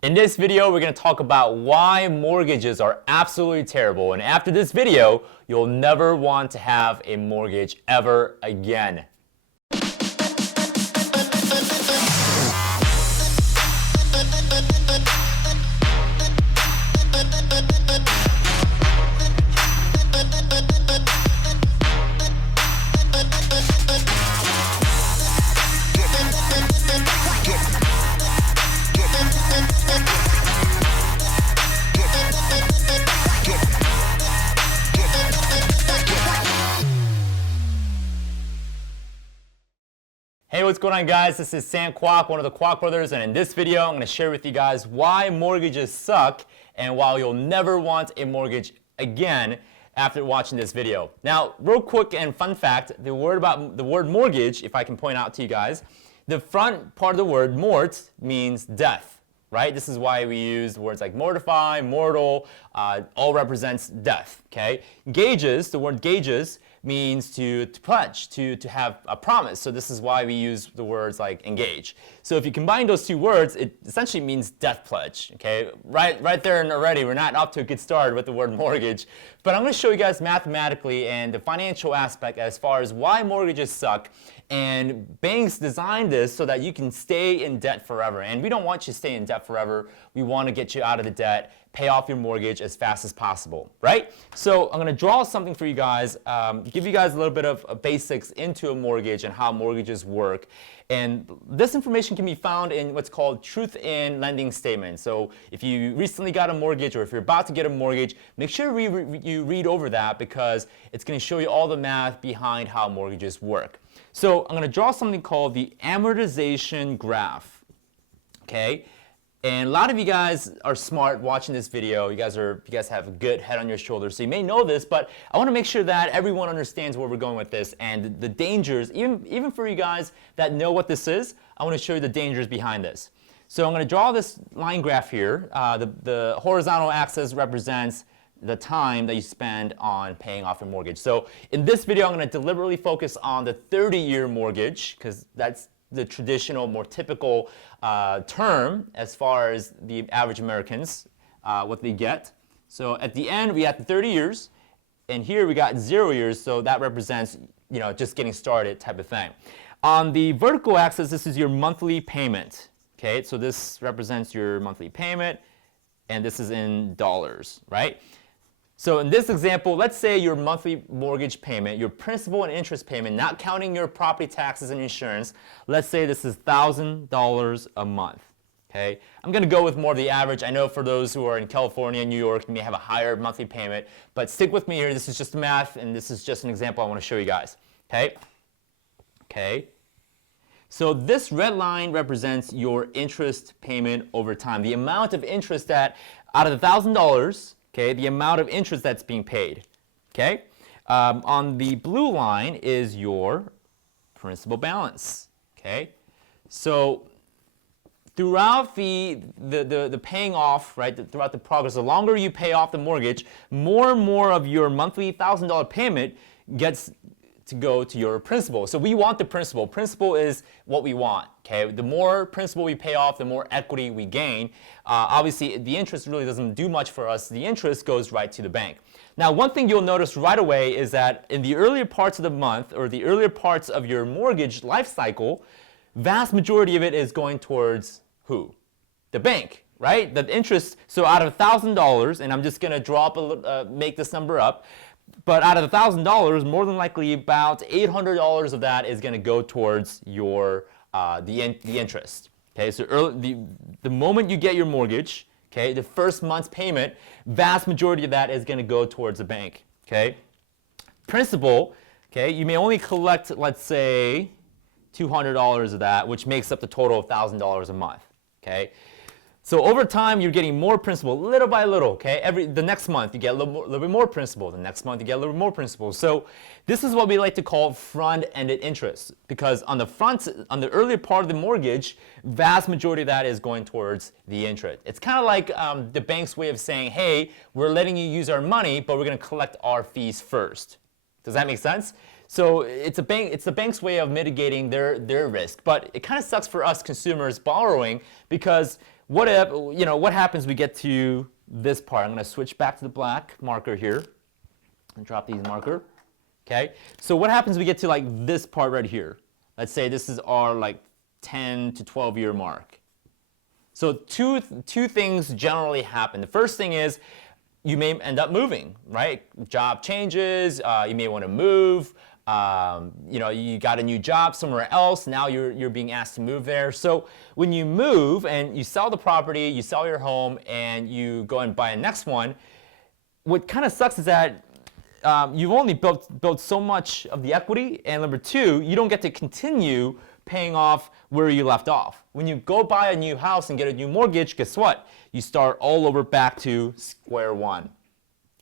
In this video, we're going to talk about why mortgages are absolutely terrible. And after this video, you'll never want to have a mortgage ever again. Hey, what's going on, guys? This is Kwak, one of the Kwak brothers, and in this video I'm going to share with you guys why mortgages suck and why you'll never want a mortgage again after watching this video. Now, real quick and fun fact, the word mortgage, if I can point out to you guys, the front part of the word mort means death, right? This is why we use words like mortify, mortal, all represents death, okay? Gages, the word gages, means to pledge, to have a promise. So this is why we use the words like engage. So if you combine those two words, it essentially means death pledge, okay? Right there and already, we're not off to a good start with the word mortgage. But I'm going to show you guys mathematically and the financial aspect as far as why mortgages suck. And banks designed this so that you can stay in debt forever. And we don't want you to stay in debt forever. We want to get you out of the debt, pay off your mortgage as fast as possible, right? So I'm going to draw something for you guys, give you guys a little bit of basics into a mortgage and how mortgages work. And this information can be found in what's called truth in lending statements. So if you recently got a mortgage or if you're about to get a mortgage, make sure you read over that because it's going to show you all the math behind how mortgages work. So I'm going to draw something called the amortization graph, okay? And a lot of you guys are smart watching this video. You guys have a good head on your shoulders, so you may know this, but I want to make sure that everyone understands where we're going with this and the dangers, even for you guys that know what this is, I want to show you the dangers behind this. So I'm going to draw this line graph here. The horizontal axis represents the time that you spend on paying off your mortgage. So in this video, I'm going to deliberately focus on the 30-year mortgage because that's the traditional, more typical term as far as the average Americans, what they get. So at the end, we got the 30 years, and here we got 0 years, so that represents, you know, just getting started type of thing. On the vertical axis, this is your monthly payment. Okay, so this represents your monthly payment, and this is in dollars, right? So in this example, let's say your monthly mortgage payment, your principal and interest payment, not counting your property taxes and insurance, let's say this is $1,000 a month. Okay? I'm going to go with more of the average. I know for those who are in California and New York, you may have a higher monthly payment, but stick with me here. This is just the math, and this is just an example I want to show you guys. Okay? Okay? So this red line represents your interest payment over time, the amount of interest that out of the $1,000, okay, the amount of interest that's being paid. Okay? On the blue line is your principal balance. Okay? So throughout the paying off, right, throughout the progress, the longer you pay off the mortgage, more and more of your monthly $1,000 payment gets to go to your principal. So we want the principal. Principal is what we want. Okay, the more principal we pay off, the more equity we gain. Obviously, the interest really doesn't do much for us. The interest goes right to the bank. Now, one thing you'll notice right away is that in the earlier parts of the month or the earlier parts of your mortgage life cycle, vast majority of it is going towards who? The bank, right? The interest. So out of $1,000, and I'm just going to drop make this number up. But out of the $1,000, more than likely about $800 of that is going to go towards your the interest. Okay, so the moment you get your mortgage, okay, the first month's payment, vast majority of that is going to go towards the bank. Okay, principal, okay, you may only collect, let's say, $200 of that, which makes up the total of $1,000 a month. Okay. So over time, you're getting more principal, little by little, okay? The next month, you get a little bit more principal. The next month, you get a little bit more principal. So this is what we like to call front-ended interest, because on the earlier part of the mortgage, vast majority of that is going towards the interest. It's kind of like the bank's way of saying, hey, we're letting you use our money, but we're going to collect our fees first. Does that make sense? So it's the bank's way of mitigating their risk. But it kind of sucks for us consumers borrowing because what happens we get to this part? I'm going to switch back to the black marker here and drop these marker. Okay, so what happens we get to like this part right here? Let's say this is our like 10 to 12 year mark. So two things generally happen. The first thing is you may end up moving, right? Job changes, you may want to move. You got a new job somewhere else. Now you're being asked to move there. So when you move and you sell the property, you sell your home, and you go and buy a next one, what kind of sucks is that you've only built so much of the equity, and number two, you don't get to continue paying off where you left off. When you go buy a new house and get a new mortgage, guess what? You start all over back to square one.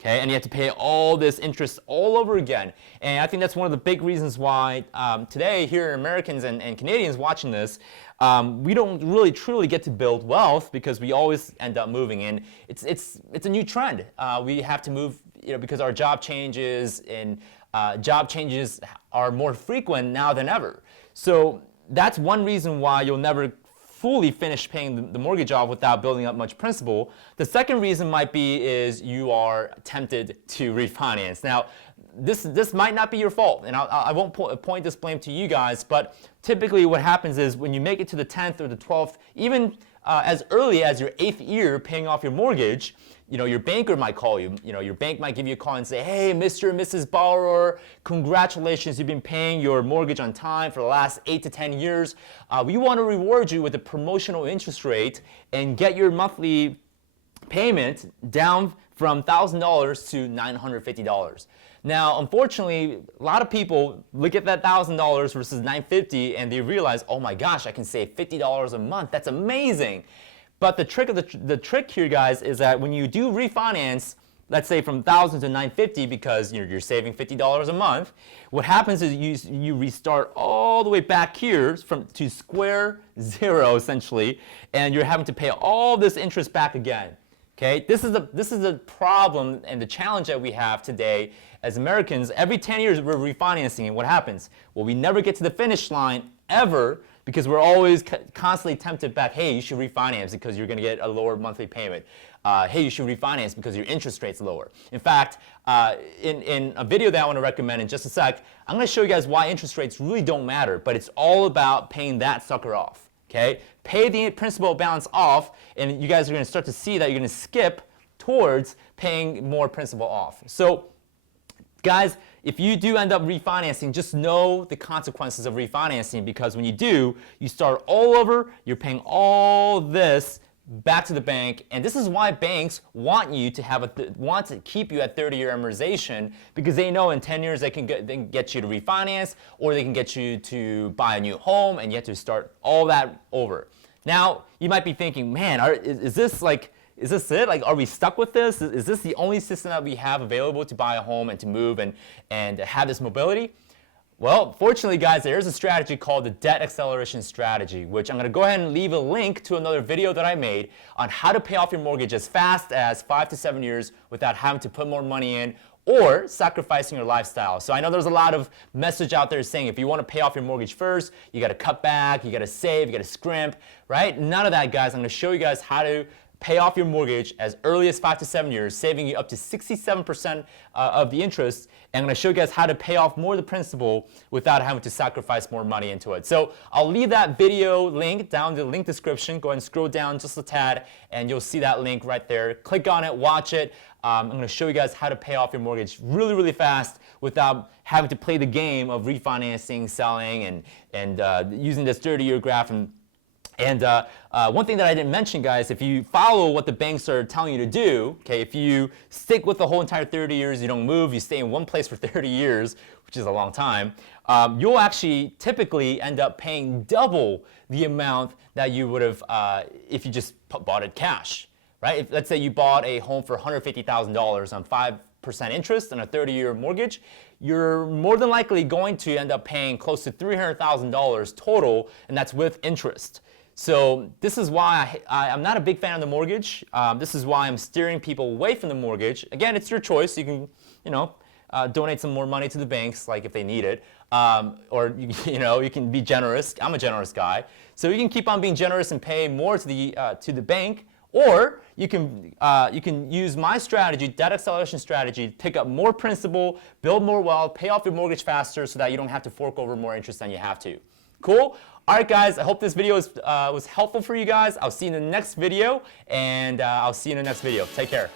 Okay, and you have to pay all this interest all over again. And I think that's one of the big reasons why today, here Americans and Canadians watching this, we don't really truly get to build wealth because we always end up moving. And it's a new trend. We have to move, because our job changes, and job changes are more frequent now than ever. So that's one reason why you'll never fully finish paying the mortgage off without building up much principal. The second reason might be is you are tempted to refinance. Now, this might not be your fault, and I won't point this blame to you guys, but typically what happens is when you make it to the 10th or the 12th, even as early as your 8th year paying off your mortgage, your banker might call you. Your bank might give you a call and say, hey, Mr. and Mrs. Borrower, congratulations, you've been paying your mortgage on time for the last 8 to 10 years. We want to reward you with a promotional interest rate and get your monthly payment down from $1,000 to $950. Now, unfortunately, a lot of people look at that $1,000 versus $950 and they realize, oh my gosh, I can save $50 a month. That's amazing. But the trick here, guys, is that when you do refinance, let's say from $1,000 to $950, because you're saving $50 a month, what happens is you restart all the way back here to square zero essentially, and you're having to pay all this interest back again. Okay, this is the problem and the challenge that we have today as Americans. Every 10 years we're refinancing, and what happens? Well, we never get to the finish line ever because we're always constantly tempted back. Hey, you should refinance because you're going to get a lower monthly payment. Hey, you should refinance because your interest rate's lower. In fact, in a video that I want to recommend in just a sec, I'm going to show you guys why interest rates really don't matter, but it's all about paying that sucker off. Okay, pay the principal balance off, and you guys are going to start to see that you're going to skip towards paying more principal off. So, guys, if you do end up refinancing, just know the consequences of refinancing, because when you do, you start all over, you're paying all this back to the bank, and this is why banks want you to want to keep you at 30-year amortization, because they know in 10 years they can get you to refinance, or they can get you to buy a new home, and you have to start all that over. Now, you might be thinking, man, is this it? Like, are we stuck with this? Is this the only system that we have available to buy a home and to move and have this mobility? Well, fortunately, guys, there's a strategy called the debt acceleration strategy, which I'm going to go ahead and leave a link to another video that I made on how to pay off your mortgage as fast as 5 to 7 years without having to put more money in or sacrificing your lifestyle. So I know there's a lot of message out there saying if you want to pay off your mortgage first, you got to cut back, you got to save, you got to scrimp, right? None of that, guys. I'm going to show you guys how to pay off your mortgage as early as 5 to 7 years, saving you up to 67% of the interest. And I'm going to show you guys how to pay off more of the principal without having to sacrifice more money into it. So I'll leave that video link down in the link description. Go ahead and scroll down just a tad, and you'll see that link right there. Click on it, watch it. I'm going to show you guys how to pay off your mortgage really, really fast without having to play the game of refinancing, selling, and using this 30-year graph. And one thing that I didn't mention, guys, if you follow what the banks are telling you to do, okay, if you stick with the whole entire 30 years, you don't move, you stay in one place for 30 years, which is a long time, you'll actually typically end up paying double the amount that you would have if you just bought it cash, right? If, let's say you bought a home for $150,000 on 5% interest on a 30-year mortgage, you're more than likely going to end up paying close to $300,000 total, and that's with interest. So this is why I'm not a big fan of the mortgage. This is why I'm steering people away from the mortgage. Again, it's your choice. You can, donate some more money to the banks, like if they need it, or you can be generous. I'm a generous guy, so you can keep on being generous and pay more to the bank, or you can use my strategy, debt acceleration strategy, pick up more principal, build more wealth, pay off your mortgage faster, so that you don't have to fork over more interest than you have to. Cool? All right, guys, I hope this video was helpful for you guys. I'll see you in the next video, and I'll see you in the next video. Take care.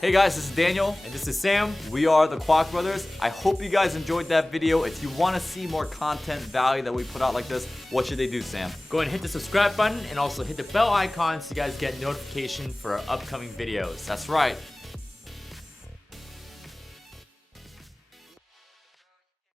Hey guys, this is Daniel. And this is Sam. We are the Kwak Brothers. I hope you guys enjoyed that video. If you want to see more content value that we put out like this, what should they do, Sam? Go ahead and hit the subscribe button and also hit the bell icon so you guys get notification for our upcoming videos. That's right.